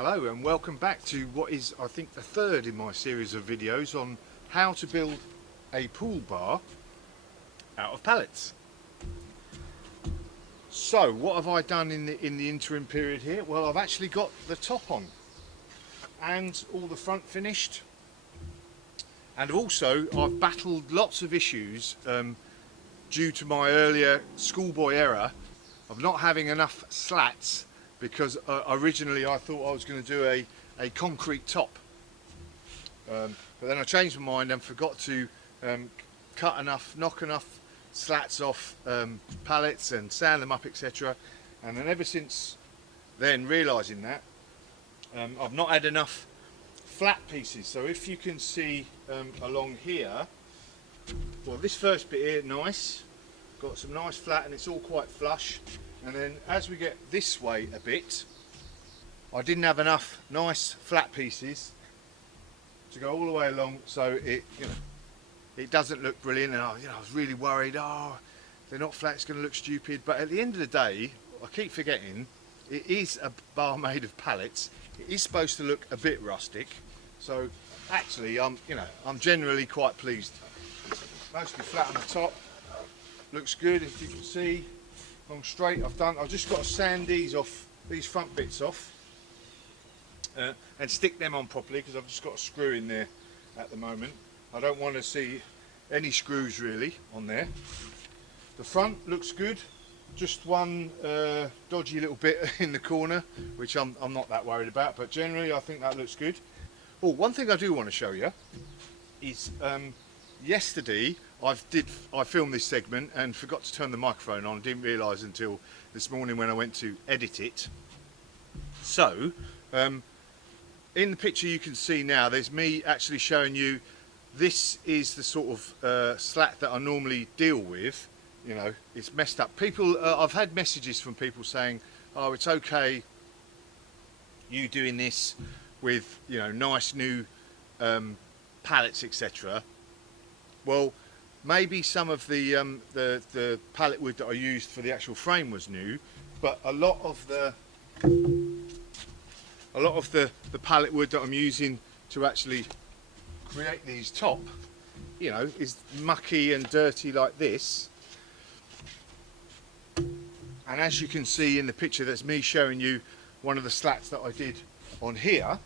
Hello and welcome back to what is, I think, the third in my series of videos on how to build a pool bar out of pallets. So what have I done in the interim period here? Well, I've actually got the top on and all the front finished, and also I've battled lots of issues due to my earlier schoolboy error of not having enough slats, because originally I thought I was going to do a concrete top, but then I changed my mind and forgot to knock enough slats off pallets and sand them up, etc. And then ever since then, realising that I've not had enough flat pieces. So if you can see along here, well, this first bit here, nice, got some nice flat and it's all quite flush. And then as we get this way a bit, I didn't have enough nice flat pieces to go all the way along, so it, it doesn't look brilliant. And I was really worried, oh, they're not flat, it's going to look stupid. But at the end of the day, I keep forgetting, it is a bar made of pallets. It is supposed to look a bit rustic. So actually, I'm generally quite pleased. Mostly flat on the top, looks good, if you can see. Long straight. I've just got to sand these front bits off and stick them on properly, because I've just got a screw in there at the moment. I don't want to see any screws really on there. The front looks good, just one dodgy little bit in the corner, which I'm not that worried about, but generally I think that looks good. Oh, one thing I do want to show you is yesterday I filmed this segment and forgot to turn the microphone on. Didn't realise until this morning when I went to edit it. So in the picture you can see now, there's me actually showing you, this is the sort of slat that I normally deal with. It's messed up. People, I've had messages from people saying, oh, it's okay you doing this with nice new pallets, etc. Well, maybe some of the pallet wood that I used for the actual frame was new, but a lot of the pallet wood that I'm using to actually create these top, is mucky and dirty like this. And as you can see in the picture, that's me showing you one of the slats that I did on here.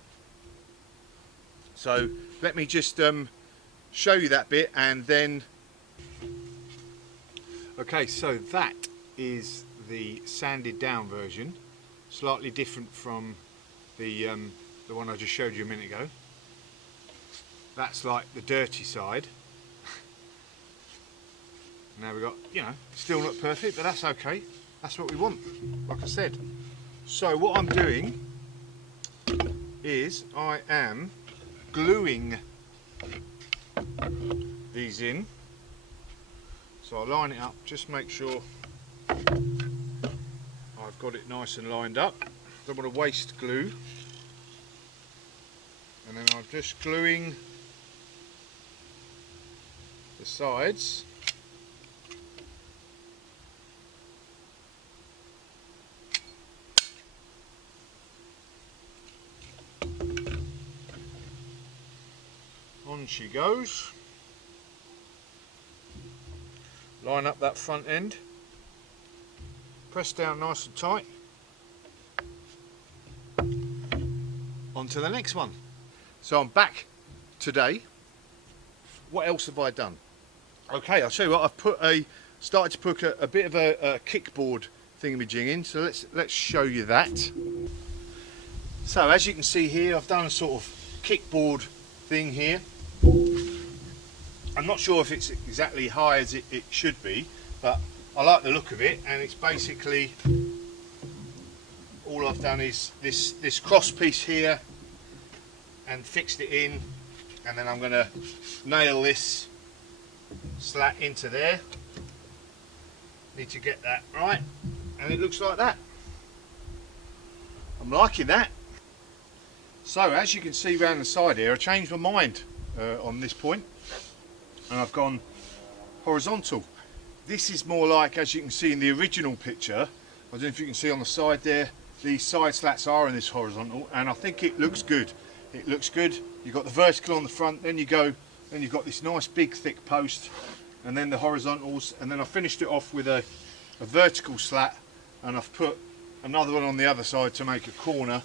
So let me just show you that bit, and then okay, so that is the sanded down version, slightly different from the one I just showed you a minute ago. That's like the dirty side. Now we've got, still not perfect, but that's okay, that's what we want, like I said. So what I'm doing is I am gluing these in. So I'll line it up, just make sure I've got it nice and lined up. Don't want to waste glue. And then I'm just gluing the sides. On she goes. Line up that front end, press down nice and tight. On to the next one. So I'm back today. What else have I done? Okay, I'll show you what I've started to put a bit of a kickboard thingamajig in. So let's show you that. So as you can see here, I've done a sort of kickboard thing here. I'm not sure if it's exactly high as it should be, but I like the look of it, and it's basically all I've done is this cross piece here and fixed it in, and then I'm going to nail this slat into there. Need to get that right, and it looks like that. I'm liking that. So as you can see around the side here, I changed my mind on this point, and I've gone horizontal. This is more like, as you can see in the original picture, I don't know if you can see on the side there, these side slats are in this horizontal, and I think it looks good. It looks good. You've got the vertical on the front, then you've got this nice big thick post, and then the horizontals, and then I finished it off with a vertical slat, and I've put another one on the other side to make a corner.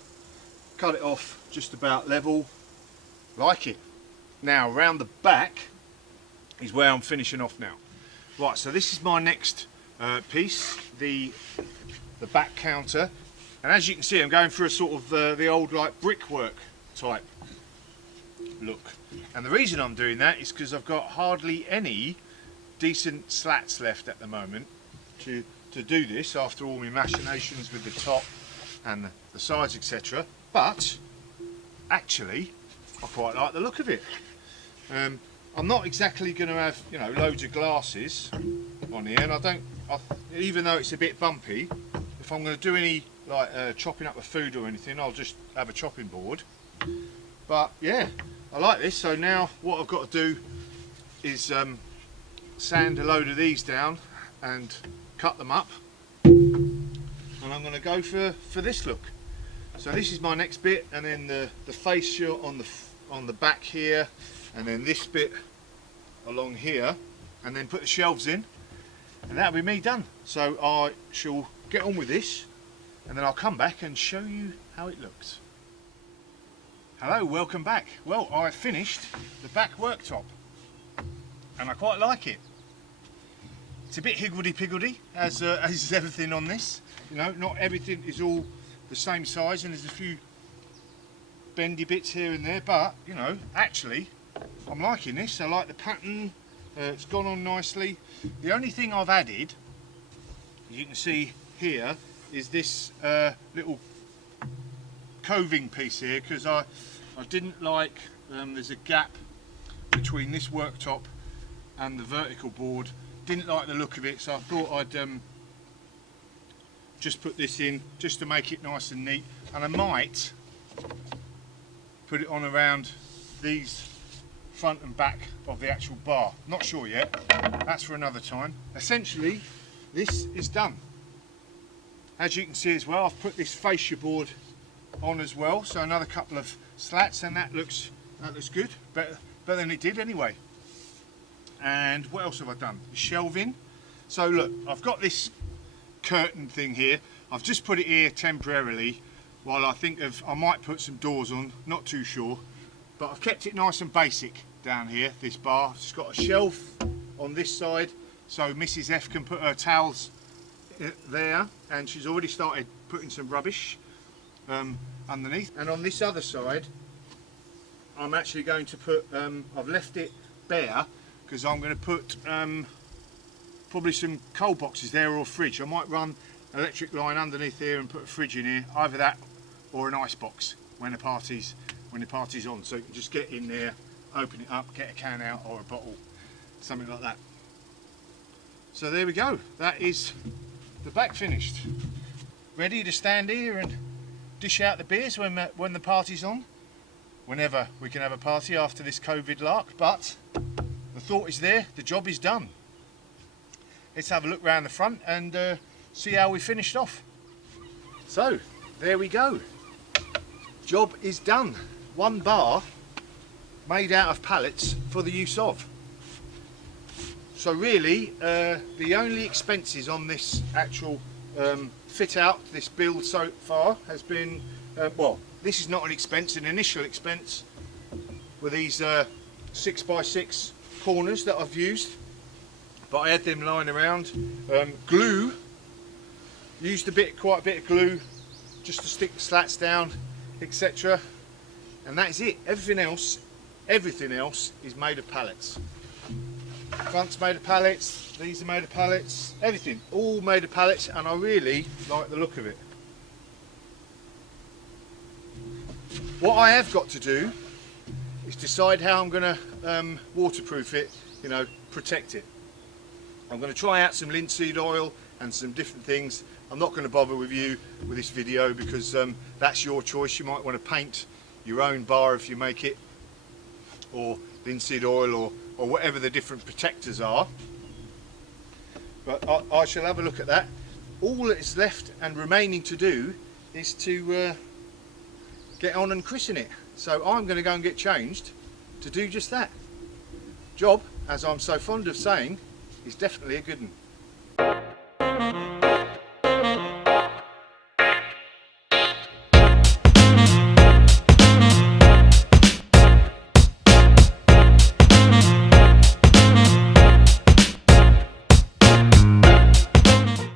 Cut it off just about level. Like it. Now around the back is where I'm finishing off now. Right, so this is my next piece, the back counter, and as you can see I'm going for a sort of the old like brickwork type look, and the reason I'm doing that is because I've got hardly any decent slats left at the moment to do this after all my machinations with the top and the sides, etc. But actually I quite like the look of it. I'm not exactly going to have, you know, loads of glasses on here, and even though it's a bit bumpy, if I'm going to do any like chopping up of food or anything, I'll just have a chopping board. But yeah, I like this. So now what I've got to do is sand a load of these down and cut them up, and I'm going to go for this look. So this is my next bit, and then the fascia on the back here, and then this bit along here, and then put the shelves in, and that'll be me done. So I shall get on with this, and then I'll come back and show you how it looks. Hello, welcome back. Well, I finished the back worktop, and I quite like it. It's a bit higgledy-piggledy, as is everything on this. You know, not everything is all the same size, and there's a few bendy bits here and there, but you know, actually I'm liking this. I like the pattern. It's gone on nicely. The only thing I've added, as you can see here, is this little coving piece here, because I didn't like there's a gap between this worktop and the vertical board. Didn't like the look of it, so I thought I'd just put this in just to make it nice and neat, and I might put it on around these front and back of the actual bar. Not sure yet, that's for another time. Essentially this is done. As you can see as well, I've put this fascia board on as well, so another couple of slats, and that looks good, better than it did anyway. And what else have I done? Shelving. So look, I've got this curtain thing here. I've just put it here temporarily while I might put some doors on, not too sure, but I've kept it nice and basic down here. This bar, it's got a shelf on this side, so Mrs. F can put her towels there, and she's already started putting some rubbish underneath. And on this other side I'm actually going to put, I've left it bare because I'm going to put probably some cold boxes there, or a fridge. I might run an electric line underneath here and put a fridge in here, either that or an ice box when the party's on, so you can just get in there, open it up, get a can out or a bottle, something like that. So there we go, that is the back finished, ready to stand here and dish out the beers when the party's on, whenever we can have a party after this COVID lark. But the thought is there, the job is done. Let's have a look round the front and see how we finished off. So there we go, job is done. One bar made out of pallets for the use of. So really the only expenses on this actual fit out, this build so far, has been well, this is not an expense. An initial expense were these 6x6 corners that I've used, but I had them lying around. Glue, used quite a bit of glue just to stick the slats down, etc. And that is it. Everything else is made of pallets. Front's made of pallets, these are made of pallets, everything, all made of pallets, and I really like the look of it. What I have got to do is decide how I'm going to waterproof it, you know, protect it. I'm going to try out some linseed oil and some different things. I'm not going to bother with you with this video because that's your choice. You might want to paint your own bar if you make it, or linseed oil, or whatever the different protectors are. But I shall have a look at that. All that is left and remaining to do is to get on and christen it. So I'm going to go and get changed to do just that. Job, as I'm so fond of saying, is definitely a good one.